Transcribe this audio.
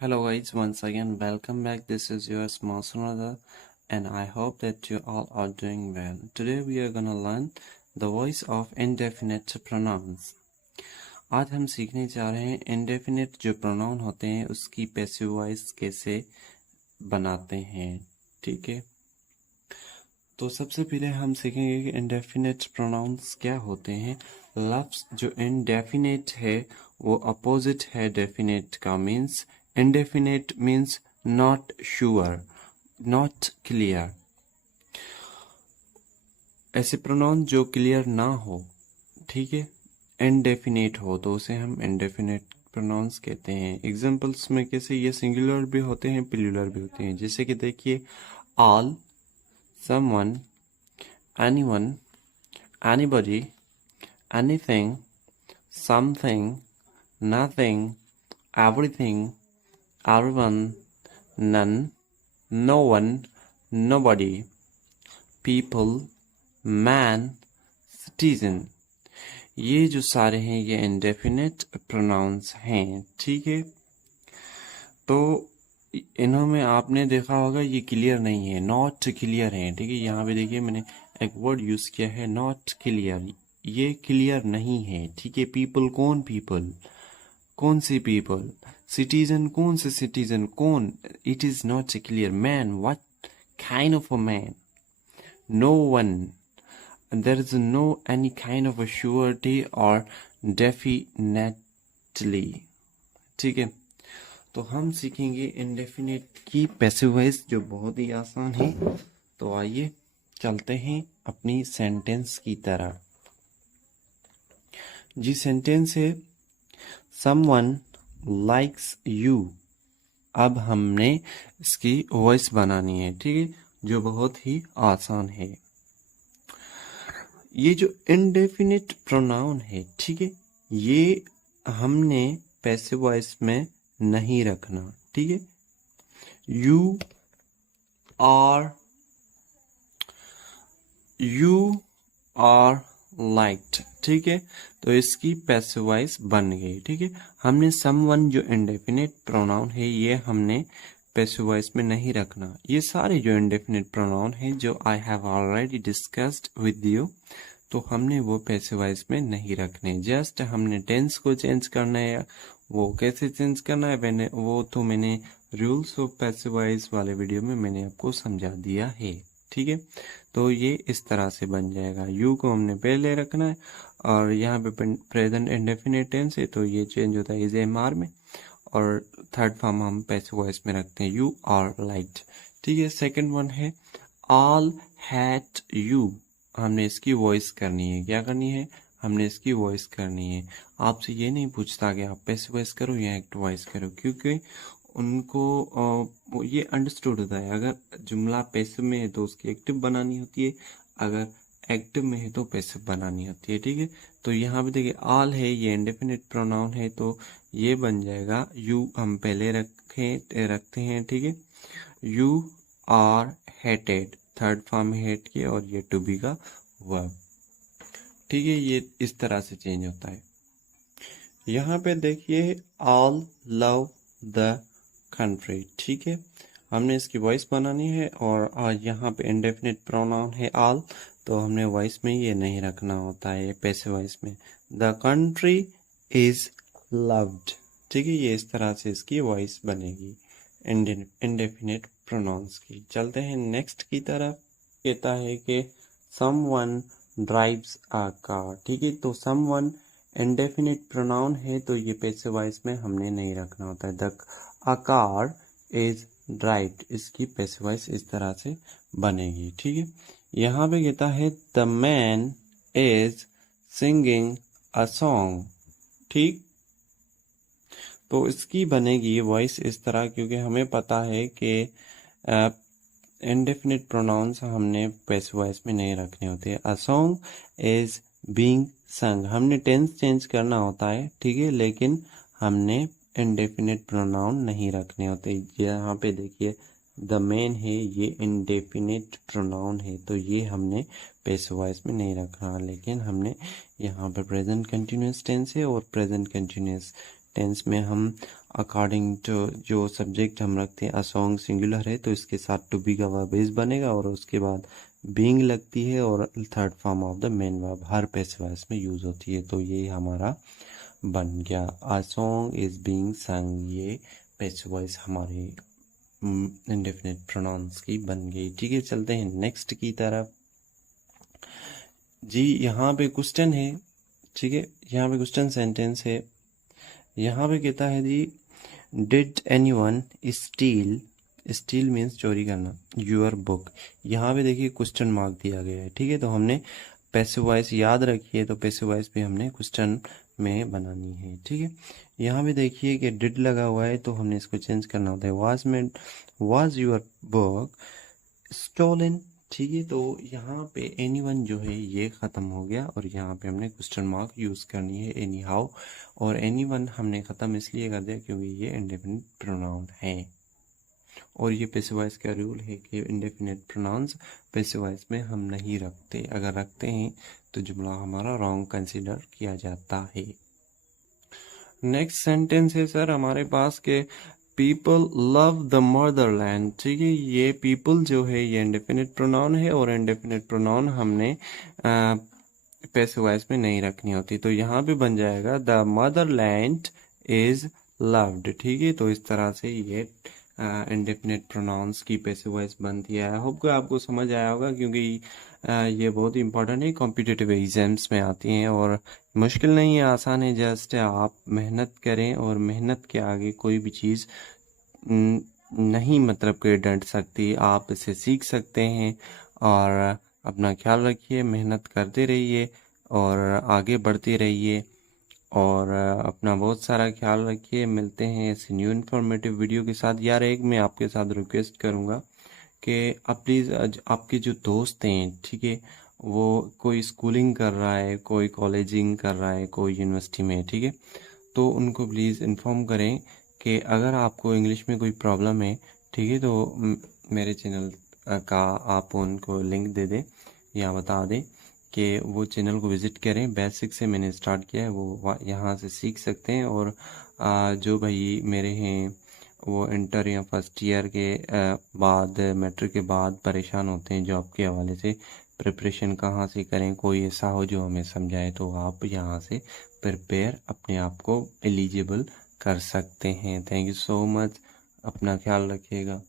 Hello guys, once again welcome back. This is your small Sonada and I hope that you all are doing well. Today we are gonna learn the voice of indefinite pronouns. आज हम सीखने जा रहे हैं indefinite जो pronoun होते हैं उसकी passive voice कैसे बनाते हैं, ठीक है। तो सबसे पहले हम सीखेंगे कि indefinite pronouns क्या होते हैं। लफ्ज जो indefinite है वो opposite है definite का, means indefinite means not sure, not clear। ऐसे प्रोनाउन जो क्लियर ना हो, ठीक है, indefinite हो तो उसे हम indefinite प्रोनाउंस कहते हैं। एग्जांपल्स में कैसे ये सिंगुलर भी होते हैं, प्लूरल भी होते हैं। जैसे कि देखिए all, someone, anyone, anybody, anything, something, nothing, everything, everyone, none, no one, nobody, people, man, citizen। ये जो सारे हैं ये इंडेफिनिट प्रोनाउंस हैं, ठीक है। तो इन्हों में आपने देखा होगा ये क्लियर नहीं है, नॉट क्लियर है, ठीक है। यहाँ पे देखिए मैंने एक वर्ड यूज किया है नॉट क्लियर, ये क्लियर नहीं है, ठीक है। पीपल, कौन पीपल, कौन से पीपल, सिटीजन, कौन से सिटीजन, कौन, it is not clear. Man, what kind of a man, no one, there is no any kind of a surety और डेफिनेटली, ठीक है। तो हम सीखेंगे इंडेफिनिट की पैसिव वॉइस जो बहुत ही आसान है। तो आइए चलते हैं अपनी सेंटेंस की तरह। जी सेंटेंस है someone likes you। अब हमने इसकी वॉइस बनानी है, ठीक है, जो बहुत ही आसान है। ये जो इंडेफिनिट प्रोनाउन है, ठीक है, ये हमने पैसिव वॉइस में नहीं रखना, ठीक है। यू आर लाइक्ड, ठीक है, तो इसकी पैसिव वॉइस बन गई, ठीक है। हमने समवन जो इंडेफिनिट प्रोनाउन है ये हमने पैसिव वॉइस में नहीं रखना। ये सारे जो इंडेफिनिट प्रोनाउन है जो I have already discussed with you, तो हमने वो पैसिव वॉइस में नहीं रखने। जस्ट हमने टेंस को चेंज करना है। वो कैसे चेंज करना है मैंने रूल्स ऑफ पैसिव वॉइस वाले वीडियो में मैंने आपको समझा दिया है, ठीक है। तो ये इस तरह से बन जाएगा। यू को हमने पहले रखना है और यहाँ पे प्रेजेंट इंडेफिनिट टेंस है तो ये चेंज होता है इज एम आर में, और थर्ड फॉर्म हम पैसिव वॉइस में रखते हैं यू आर लाइक्ड, ठीक है। सेकंड वन है ऑल हैट यू। हमने इसकी वॉइस करनी है, क्या करनी है, हमने इसकी वॉइस करनी है। आपसे ये नहीं पूछता कि आप पैसिव वॉइस करो या एक्ट वॉइस करो, क्योंकि उनको ये अंडरस्टूड होता है। अगर जुमला पैसिव में है तो उसकी एक्टिव बनानी होती है, अगर एक्टिव में है तो पैसिव बनानी होती है, ठीक है। तो यहाँ पे देखिए ऑल है, ये इंडेफिनिट प्रोनाउन है तो ये बन जाएगा यू हम पहले रखते हैं, ठीक है। You are hated, third form hate के और ये टू बी का वर्ब, ठीक है। ये इस तरह से चेंज होता है। यहाँ पे देखिए ऑल लव द कंट्री, ठीक है, हमने इसकी वॉइस बनानी है और यहाँ पे इंडेफिनिट प्रोनाउन है ऑल, तो हमने वॉइस में ये नहीं रखना होता है, पैसिव वॉइस में। द कंट्री इज लव्ड, ठीक है, ये इस तरह से इसकी वॉइस बनेगी इंडेफिनिट प्रोनाउंस की। चलते हैं नेक्स्ट की तरफ। कहता है कि समवन ड्राइव्स अ कार, ठीक है, तो समवन इंडेफिनिट प्रोनाउन है तो ये पैसिव वॉइस में हमने नहीं रखना होता है। The a car is derived, इसकी पैसिव वॉइस इस तरह से बनेगी, ठीक है। यहाँ पे कहता है the man is singing a song, ठीक, तो इसकी बनेगी वॉइस इस तरह, क्योंकि हमें पता है कि इंडेफिनिट प्रोनाउंस हमने पैसिव वॉइस में नहीं रखने होते। अ सॉन्ग इज बीइंग संग, हमने टेंस चेंज करना होता है, ठीक है, लेकिन हमने इंडेफिनिट प्रोनाउन नहीं रखने होते। यहाँ पे देखिए द मैन है, ये इंडेफिनिट प्रोनाउन है तो ये हमने पैसिव वॉइस में नहीं रखना, लेकिन हमने यहाँ पर प्रेजेंट कंटिन्यूअस टेंस है और प्रेजेंट कंटिन्यूअस टेंस में हम अकॉर्डिंग टू जो सब्जेक्ट हम रखते हैं, अ सॉन्ग सिंगुलर है तो इसके साथ टू बी का वर्ब इज बनेगा और उसके बाद बीइंग लगती है और third form of the main verb her passive voice में यूज होती है। तो ये हमारा बन गया, अ सॉन्ग इज बीइंग संग। ये पैसिव वॉइस हमारे इंडेफिनिट प्रोनाउंस की बन गई। ठीक है, चलते हैं नेक्स्ट की तरफ। जी यहाँ पे क्वेश्चन है, ठीक है, यहाँ पे क्वेश्चन सेंटेंस है। यहाँ पे कहता है जी, did anyone steal, steal means चोरी करना, योर बुक। यहाँ पे देखिए क्वेश्चन मार्क दिया गया है। ठीक है, तो हमने पैसिव वॉइस याद रखी है, तो पैसिव वॉइस भी हमने क्वेश्चन में बनानी है। ठीक है, यहाँ पे देखिए कि डिड लगा हुआ है तो हमने इसको चेंज करना होता है, वाज में वाज योर बुक स्टोलन। ठीक है, तो यहाँ पे एनीवन जो है ये ख़त्म हो गया और यहाँ पे हमने क्वेश्चन मार्क यूज़ करनी है, एनी हाउ। और एनीवन हमने ख़त्म इसलिए कर दिया क्योंकि ये इंडेफिनिट प्रोनाउन है और ये पैसिव वॉइस का रूल है कि इंडेफिनिट प्रोनाउंस पैसिव वॉइस में हम नहीं रखते, अगर रखते हैं तो जुमला हमारा रॉन्ग कंसीडर किया जाता है। नेक्स्ट सेंटेंस है सर हमारे पास के पीपल लव द मदरलैंड। ठीक है, ये पीपल जो है ये इंडेफिनिट प्रोनाउन है और इंडेफिनिट प्रोनाउन हमने पैसिव वॉइस में नहीं रखनी होती, तो यहाँ पे बन जाएगा द मदरलैंड इज लव्ड। ठीक है, तो इस तरह से ये इंडेफिनिट प्रोनाउंस की पैसिव वॉइस बनती है। आई होप कि आपको समझ आया होगा क्योंकि ये बहुत ही इंपॉर्टेंट है, कॉम्पिटिटिव एग्जाम्स में आती हैं और मुश्किल नहीं है, आसान है। जस्ट आप मेहनत करें और मेहनत के आगे कोई भी चीज़ नहीं मतलब कि डट सकती, आप इसे सीख सकते हैं। और अपना ख्याल रखिए, मेहनत करते रहिए और आगे बढ़ते रहिए और अपना बहुत सारा ख्याल रखिए। मिलते हैं ऐसे न्यू इन्फॉर्मेटिव वीडियो के साथ। यार एक मैं आपके साथ रिक्वेस्ट करूँगा कि आप प्लीज़ आपके जो दोस्त हैं, ठीक है, वो कोई स्कूलिंग कर रहा है, कोई कॉलेजिंग कर रहा है, कोई यूनिवर्सिटी में, ठीक है, तो उनको प्लीज़ इन्फॉर्म करें कि अगर आपको इंग्लिश में कोई प्रॉब्लम है, ठीक है, तो मेरे चैनल का आप उनको लिंक दे दें या बता दें कि वो चैनल को विज़िट करें। बेसिक से मैंने स्टार्ट किया है, वो यहाँ से सीख सकते हैं। और जो भाई मेरे हैं वो इंटर या फर्स्ट ईयर के बाद, मैट्रिक के बाद परेशान होते हैं जॉब के हवाले से, प्रिपरेशन कहाँ से करें, कोई ऐसा हो जो हमें समझाए, तो आप यहाँ से प्रिपेयर अपने आप को एलिजिबल कर सकते हैं। थैंक यू सो मच, अपना ख्याल रखिएगा।